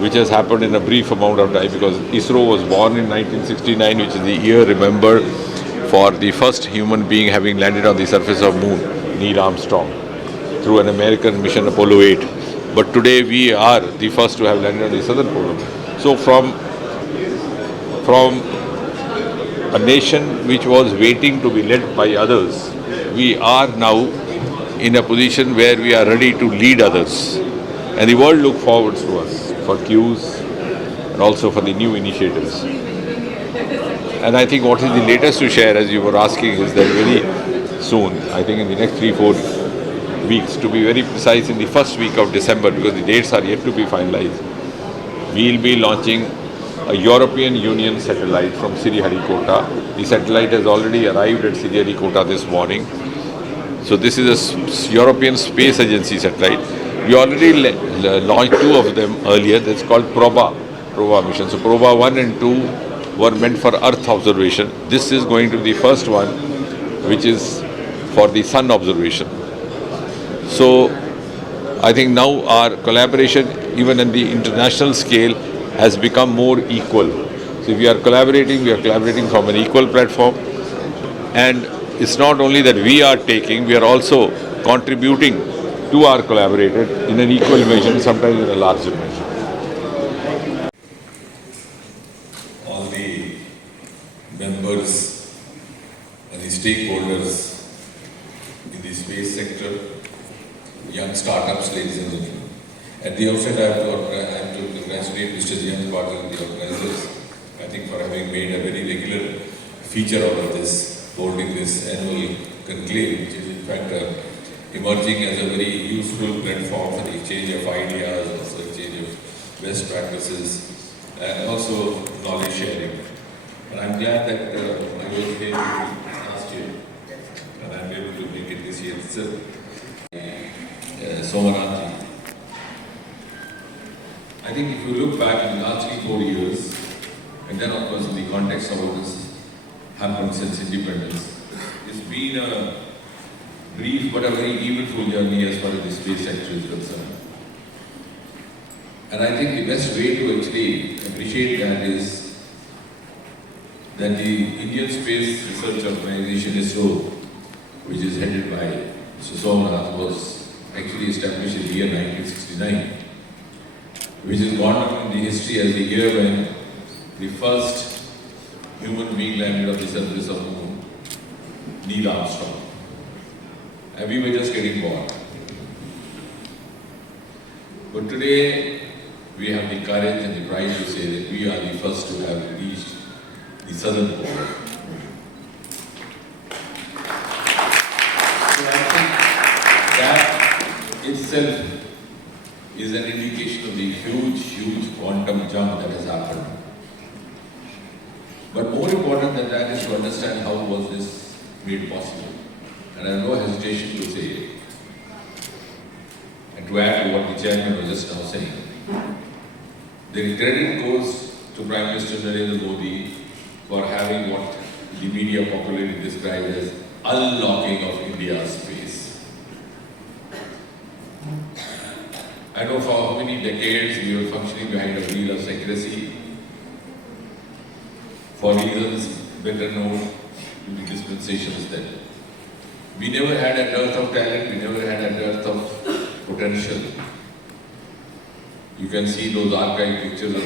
which has happened in a brief amount of time, because ISRO was born in 1969, which is the year remembered for the first human being having landed on the surface of moon, Neil Armstrong, through an American mission Apollo 8. But today we are the first to have landed on the southern pole. So from a nation which was waiting to be led by others, we are now in a position where we are ready to lead others. And the world look forward to us for cues and also for the new initiatives. And I think what is the latest to share, as you were asking, is that very soon, I think in the next 3-4 weeks, to be very precise, in the first week of December, because the dates are yet to be finalized, we'll be launching a European Union satellite from Sriharikota. The satellite has already arrived at Sriharikota this morning. So this is a European Space Agency satellite. We already launched 2 of them earlier. That's called Proba mission. So Proba 1 and 2 were meant for Earth observation. This is going to be the first one, which is for the Sun observation. So I think now our collaboration, even at the international scale, has become more equal. So if we are collaborating from an equal platform. And it's not only that we are taking, we are also contributing to our collaborators in an equal measure, sometimes in a larger measure. All the members and the stakeholders in the space sector, young startups, ladies and gentlemen. At the outset, I have to congratulate Mr. James Bartle and the organizers, I think, for having made a very regular feature out of this, holding this annual conclave, which is in fact emerging as a very useful platform for the exchange of ideas, also exchange of best practices, and also knowledge sharing. And I'm glad that I was here last year, and I'm able to make it this year itself. Somanatji. I think if you look back in the last 3-4 years, and then of course in the context of what has happened since independence, it's been a brief but a very eventful journey as far as the space sector is concerned. And I think the best way to actually appreciate that is that the Indian Space Research Organization ISRO, which is headed by Mr. Somanath, was actually established in the year 1969. Which is gone up in the history as the year when the first human being landed on the surface of the moon, Neil Armstrong. And we were just getting born. But today, we have the courage and the pride to say that we are the first to have reached the southern pole. So I think that itself is an indication of the huge quantum jump that has happened. But more important than that is to understand how was this made possible. And I have no hesitation to say it. And to add to what the chairman was just now saying, the credit goes to Prime Minister Narendra Modi for having what the media popularly described as unlocking of India's space. I know for how many decades we were functioning behind a wheel of secrecy for reasons better known to the dispensations then. We never had a dearth of talent, we never had a dearth of potential. You can see those archive pictures of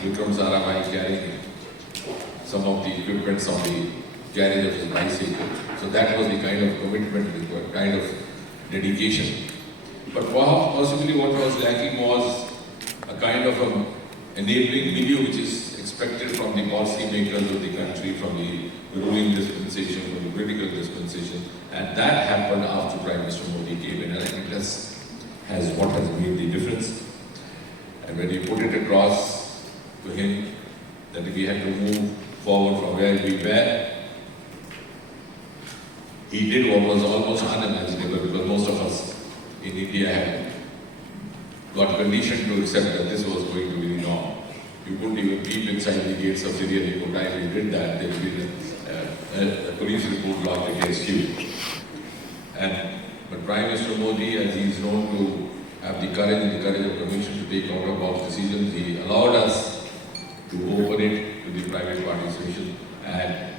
Vikram Sarabhai carrying some of the equipments on the carriage of his bicycle. So that was the kind of commitment, the kind of dedication. But possibly what was lacking was a kind of an enabling milieu which is expected from the policy makers of the country, from the ruling dispensation, from the political dispensation. And that happened after Prime Minister Modi came in. And I think that's what has made the difference. And when we put it across to him that we had to move forward from where we were, he did what was almost unimaginable, because most of us in India had got conditioned to accept that this was going to be the norm. You couldn't even peep inside the gates of Sriharikota. If you did that, there would be a police report lodged against you. But Prime Minister Modi, as he is known to have the courage and the courage of conviction to take out-of-box decisions. He allowed us to open it to the private participation, and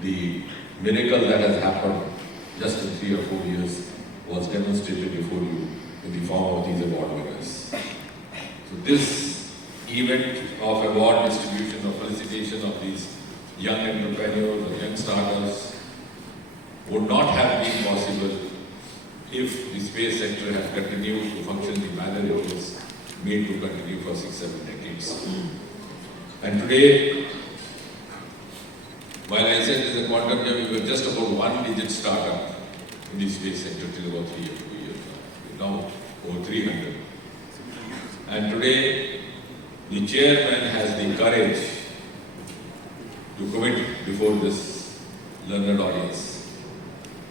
the miracle that has happened just in 3 or 4 years was demonstrated before you in the form of these award winners. So this event of award distribution or felicitation of these young entrepreneurs or young startups would not have been possible if the space sector had continued to function in the manner it was made to continue for 6-7 decades. And today, while I said there's a quantum jump, we were just about 1-digit startup in the space sector till about 3 or 4 years now. We're now over 300. And today, the chairman has the courage to commit before this learned audience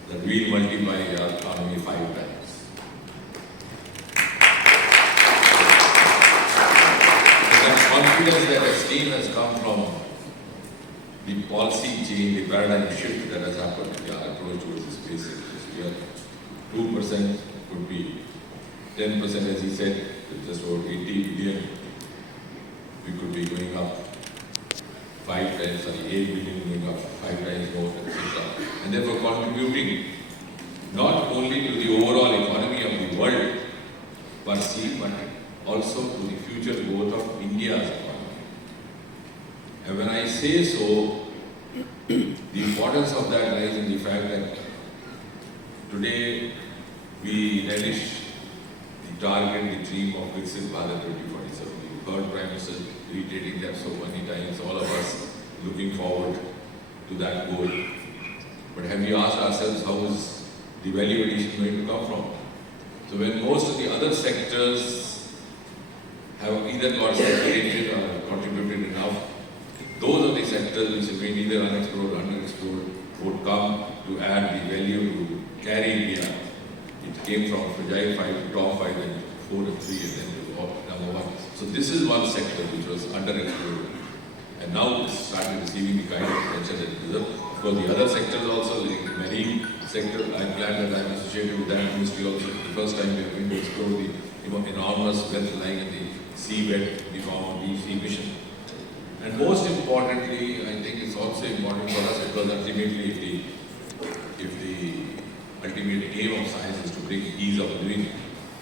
that we'll multiply our economy 5 times. So that confidence, that esteem has come from the policy change, the paradigm shift that has happened in our approach towards the space sector. 2% could be 10%, as he said, with just over 80 billion. We could be going up 8 billion going up 5 times more, etc. And therefore contributing not only to the overall economy of the world per se, but also to the future growth of India's economy. And when I say so, the importance of that lies in the fact that today we relish the target, the dream of Viksit Bharat 2047. You heard Prime Minister reiterating that so many times, all of us looking forward to that goal. But have we asked ourselves how is the value addition going to come from? So when most of the other sectors have either got saturated or contributed enough, those are the sectors which have been either unexplored or underexplored would come to add the value to carry India. It came from fragile 5 to top 5 and 4 and 3 and then to number 1. So this is one sector which was underexplored. And now it's started receiving the kind of attention that it deserves. Of course, the other sectors also, like the marine sector, I'm glad that I'm associated with that ministry also. The first time we are going to explore the enormous wealth lying in the seabed in the form of deep sea mission. And most importantly, I think it's also important for us because ultimately if the ultimate aim of science is to bring ease of living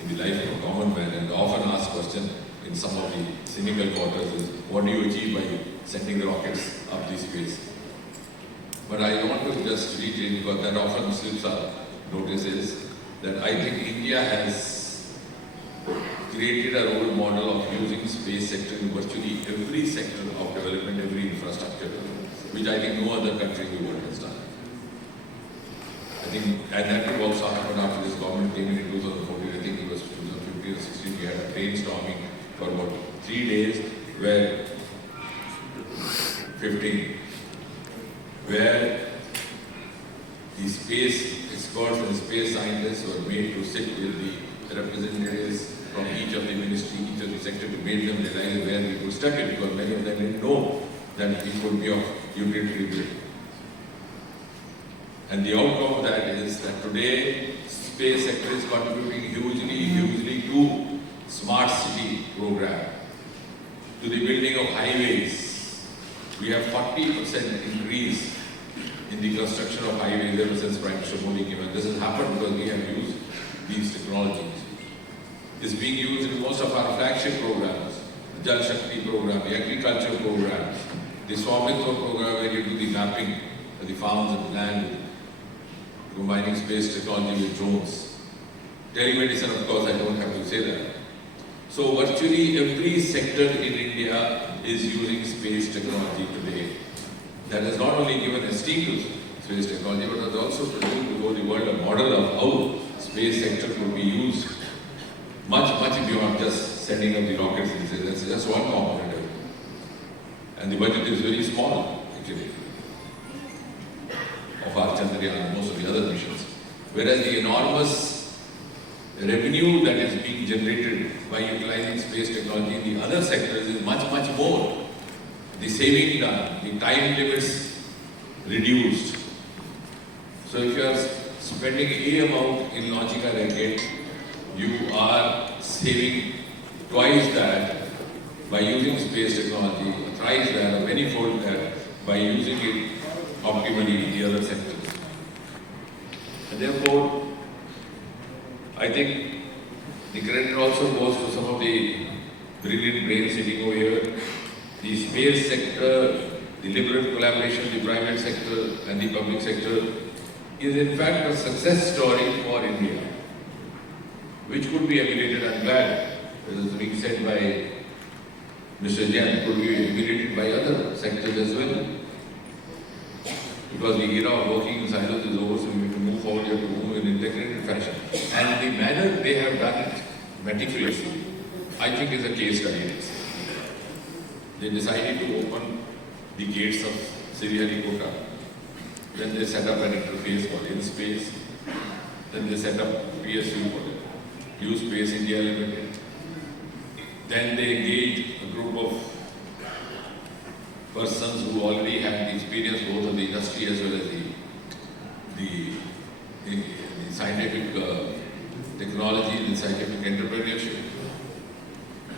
in the life of a common man, and the often asked question in some of the cynical quarters is, what do you achieve by sending the rockets up the space? But I want to just reiterate, because that often slips our notices, that I think India has created a role model of using space sector in virtually every sector of development, every infrastructure, which I think no other country in the world has done. I think, and that would also happen after this government came in 2014, I think it was 2015 or 16, we had a brainstorming for about 3 days, where 15, where the space experts and space scientists were made to sit with the representatives from each of the ministry, each of the sector, to make them realize where we could step in, because many of them didn't know that it could be of utility build. And the outcome of that is that today, space sector is contributing hugely to smart city program, to the building of highways. We have 40% increase in the construction of highways ever since Prime Minister Modi came in. This has happened because we have used these technologies. It's being used in most of our flagship programs, the Jal Shakti program, the agriculture programs, the Swamitva program where you do the mapping of the farms and land, combining space technology with drones. Telemedicine, of course, I don't have to say that. So virtually every sector in India is using space technology today. That has not only given esteem to space technology, but has also produced before the world a model of how space sector could be used much beyond just sending up the rockets. That's just one component. And the budget is very small, actually, of our Chandrayaan and most of the other missions. Whereas the enormous revenue that is being generated by utilizing space technology in the other sectors is much more. The saving done, the time limits reduced. So if you are spending A amount in launching a rocket, you are saving twice that by using space technology, thrice that, or many-fold that by using it optimally in the other sectors. And therefore, I think the credit also goes to some of the brilliant brains sitting over here. The space sector, the liberal collaboration, the private sector and the public sector is in fact a success story for India, which could be emulated. I'm glad, as is being said by Mr. Jain, could be emulated by other sectors as well. Because the era of working in silos is over, so we need to move forward, we have to move in an integrated fashion. And the manner they have done it meticulously, I think is a case study in itself. They decided to open the gates of Sriharikota. Then they set up an interface called InSpace. Then they set up PSU called New Space India Limited. Then they engaged a group of persons who already had the experience both of the industry as well as the scientific technology and the scientific entrepreneurship.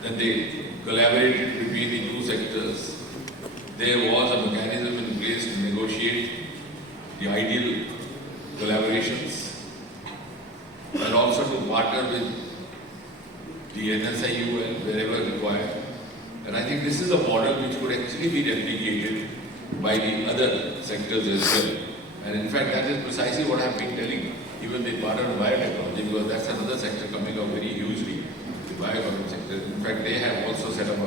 Then they collaborated between the two sectors. There was a mechanism in place to negotiate the ideal collaborations and also to partner with the NSIU and wherever required. And I think this is a model which could actually be replicated by the other sectors as well. And in fact, that is precisely what I've been telling even the partner of biotechnology, because that's another sector coming up very hugely, the biopharma sector. In fact, they have also set up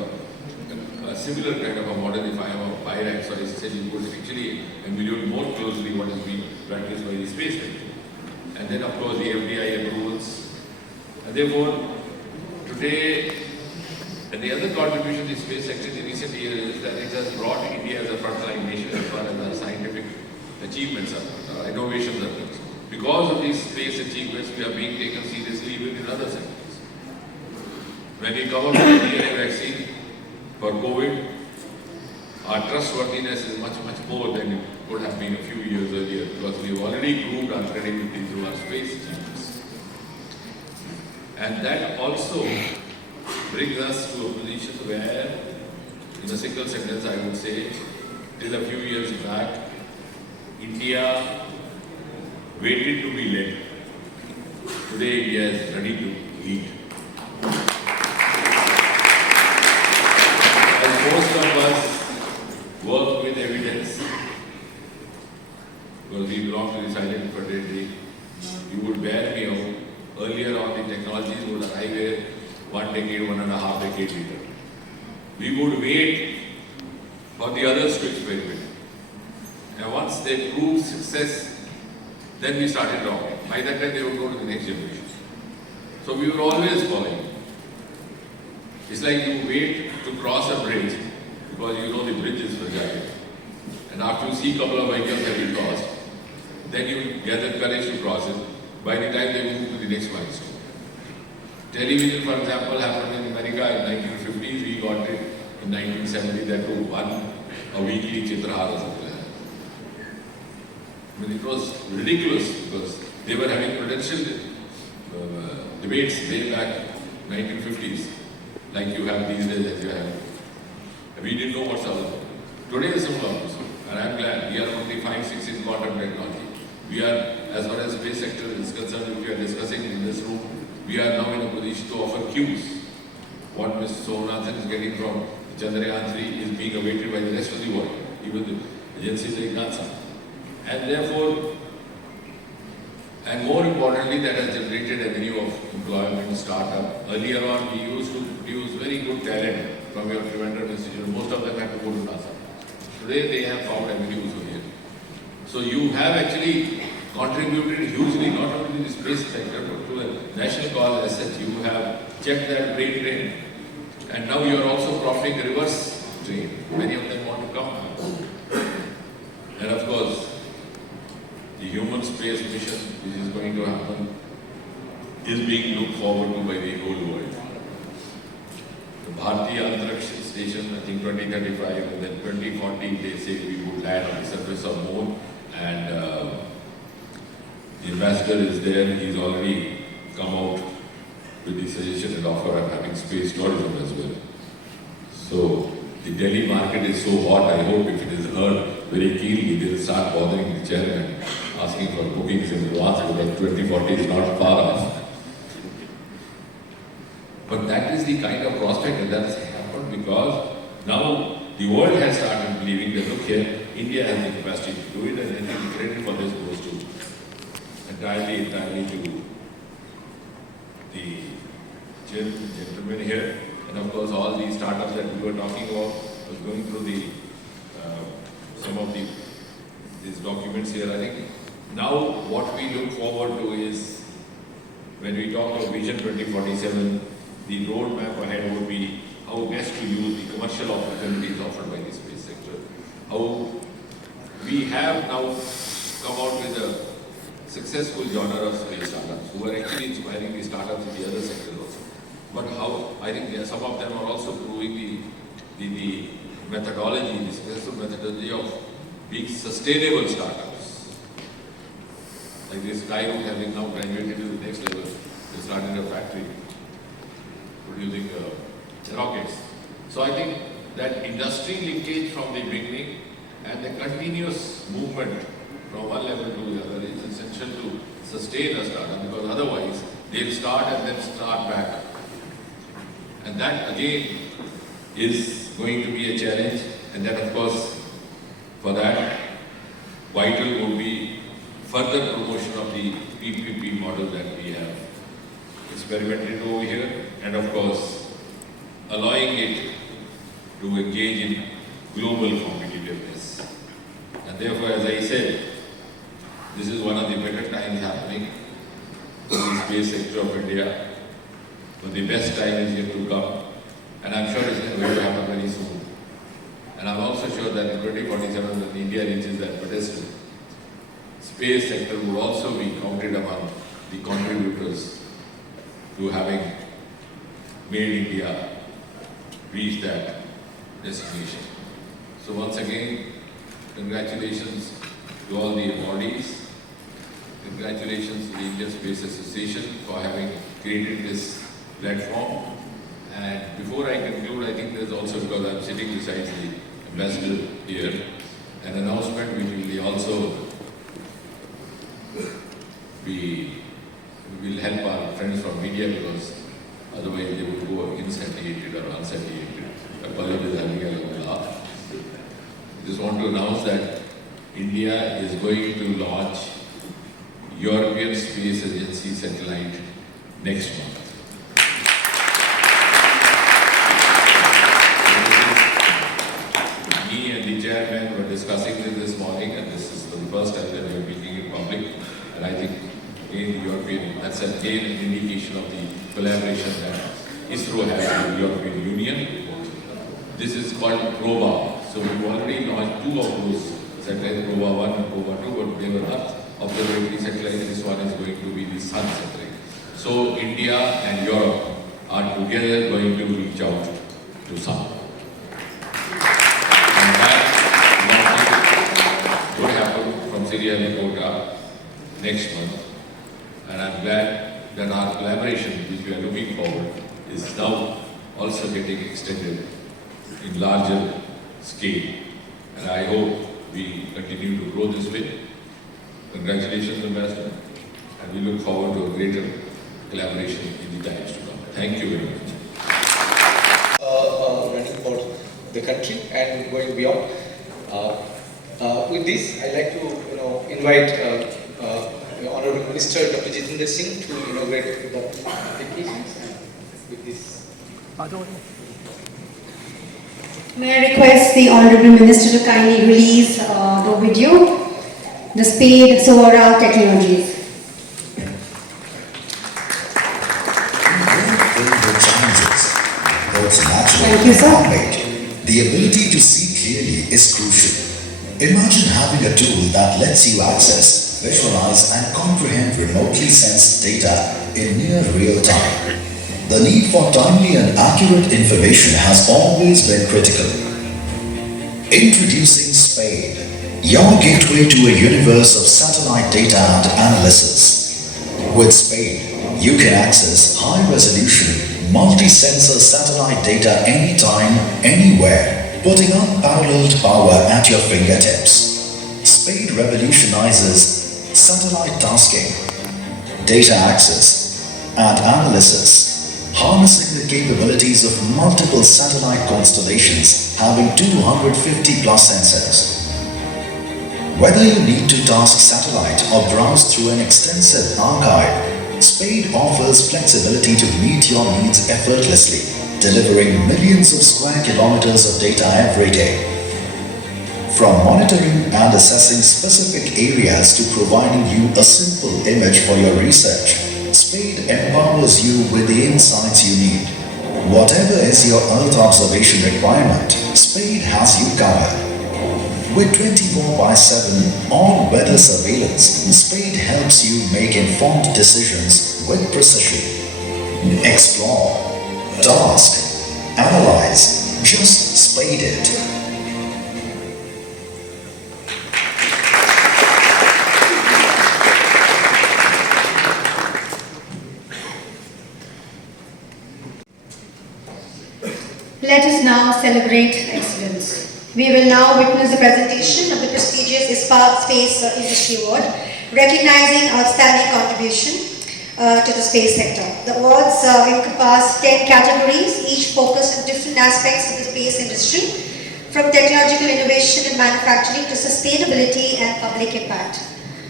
a similar kind of a model. If I am a BIRAC, so I said it would actually emulate more closely what is being practiced by the space sector. And then, of course, the FDI approvals. And therefore, today, and the other contribution the space sector in the recent years is that it has brought India as a frontline nation as far as our scientific achievements are, innovations are concerned. Because of these space achievements, we are being taken seriously even in other sectors. When we come up with the DNA vaccine for COVID, our trustworthiness is much, much more than it would have been a few years earlier, because we have already proved our credibility through our space achievements. And that also brings us to a position where, in a single sentence, I would say, till a few years back, India waited to be led. Today, India is ready to lead. As most of us work with evidence, because we belong to the silent fraternity, you would bear me out. Earlier on, the technologies would arrive here 1 decade, 1.5 decades later. We would wait for the others to experiment. And once they proved success, then we started talking. By that time, they would go to the next generation. So we were always following. It's like you wait to cross a bridge because you know the bridge is fragile. And after you see a couple of vehicles have been crossed, then you gather courage to cross it. By the time they move to the next milestone. Television, for example, happened in America in 1950s. We got it in 1970. That too, a weekly Chitrahar or something like that. I mean, it was ridiculous because they were having potential debates way back 1950s, like you have these days as you have. We didn't know what's up. Today is similar also, and I'm glad we are only 5-6 in quantum technology. We are, as far as space sector is concerned, which we are discussing in this room, we are now in a position to offer cues. What Mr. Somanathan is getting from Chandrayaan 3 is being awaited by the rest of the world, even the agencies like NASA. And therefore, and more importantly, that has generated a avenue of employment, startup. Earlier on, we used to produce very good talent from your Trivandrum institution. Most of them had to go to NASA. Today, they have found avenues over here. So you have actually contributed hugely, not only to the space sector, but to a national cause as such. You have checked that brain drain. And now you are also prompting a reverse train. Many of them want to come. And of course, the human space mission, which is going to happen, is being looked forward to by the whole world. The Bharatiya Antariksh Station, I think 2035, and then 2040, they say we would land on the surface of the moon. And the ambassador is there, he's already come out with the suggestion and offer of having space tourism as well. So the Delhi market is so hot, I hope if it is heard very keenly, they will start bothering the chairman, asking for bookings in advance because 2040 is not far off. But that is the kind of prospect that has happened because now the world has started believing that, look here, India has the capacity to do it, and I think the credit for this goes to entirely to the gentleman here, and of course all the startups that we were talking about. Was going through the some of these documents here. I think now what we look forward to is when we talk of Vision 2047, the roadmap ahead would be how best to use the commercial opportunities offered by the space sector. How we have now come out with a successful genre of space startups who are actually inspiring the startups in the other sectors also. But how I think some of them are also proving the methodology, the successful methodology of being sustainable startups. Like this guy who having now graduated to the next level, they started a factory producing rockets. So I think that industry linkage from the beginning and the continuous movement from one level to the other is essential to sustain a startup, because otherwise they'll start and then start back. And that again is going to be a challenge, and that of course for that vital would be further promotion of the PPP model that we have experimented over here, and of course allowing it to engage in global competitiveness. And therefore, as I said, this is one of the better times happening in the space sector of India. But the best time is yet to come, and I'm sure it's going to happen very soon. And I'm also sure that in 2047, when India reaches that pedestal, space sector will also be counted among the contributors to having made India reach that destination. So once again, congratulations to all the awardees. Congratulations to the Indian Space Association for having created this platform. And before I conclude, I think there's also, because I'm sitting beside the ambassador here, an announcement which will also will help our friends from media, because otherwise they would go insatiated or unsatiated. Apologies, having a laugh. Just want to announce that India is going to launch European Space Agency satellite next month. Me and the chairman were discussing this morning, and this is the first time that we are meeting in public. And I think again the European, that's again an indication of the collaboration that ISRO has with the European Union. This is called PROBA. So we've already launched 2 of those satellites, PROBA 1 and PROBA 2, but they were not observatory satellites. This one is going to be the Sun satellite. So India and Europe are together going to reach out to Sun. And that launching would happen from Sriharikota next month. And I'm glad that our collaboration, which we are looking forward, is now also getting extended in larger scale. And I hope we continue to grow this way. Congratulations, Ambassador. And we look forward to a greater collaboration in the times to come. Thank you very much. Running for the country and going beyond. With this, I'd like to invite the Honorable Minister Dr. Jitendra Singh to inaugurate the applications. With this. May I request the Honorable Minister to kindly release the video, The Speed Sora Technologies. Thank you, sir. The ability to see clearly is crucial. Imagine having a tool that lets you access, visualize, and comprehend remotely sensed data in near real time. The need for timely and accurate information has always been critical. Introducing SPADE, your gateway to a universe of satellite data and analysis. With SPADE, You can access high-resolution, multi-sensor satellite data anytime, anywhere, putting unparalleled power at your fingertips. Spade revolutionizes satellite tasking, data access, and analysis, harnessing the capabilities of multiple satellite constellations having 250 plus sensors. Whether you need to task satellite or browse through an extensive archive, Spade offers flexibility to meet your needs effortlessly, delivering millions of square kilometers of data every day. From monitoring and assessing specific areas to providing you a simple image for your research, Spade empowers you with the insights you need. Whatever is your Earth observation requirement, Spade has you covered. With 24/7 all-weather surveillance, Spade helps you make informed decisions with precision. Explore, task, analyze, just Spade it. Let us now celebrate excellence. We will now witness the presentation of the prestigious Space Industry Award, recognizing outstanding contribution to the space sector. The awards encompass 10 categories, each focused on different aspects of the space industry, from technological innovation and manufacturing to sustainability and public impact.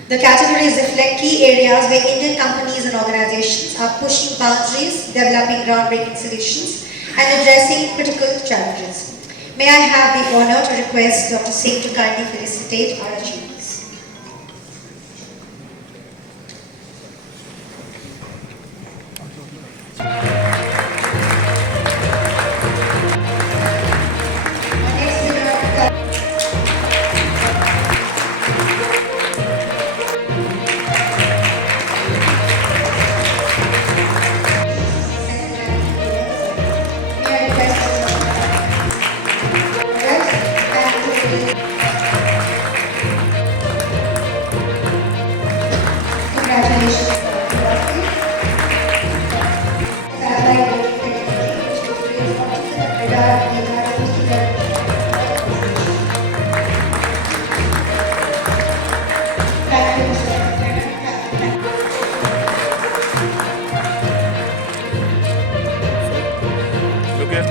The categories reflect key areas where Indian companies and organizations are pushing boundaries, developing groundbreaking solutions, and addressing critical challenges. May I have the honor to request Dr. Singh to kindly felicitate our achievements. Look here.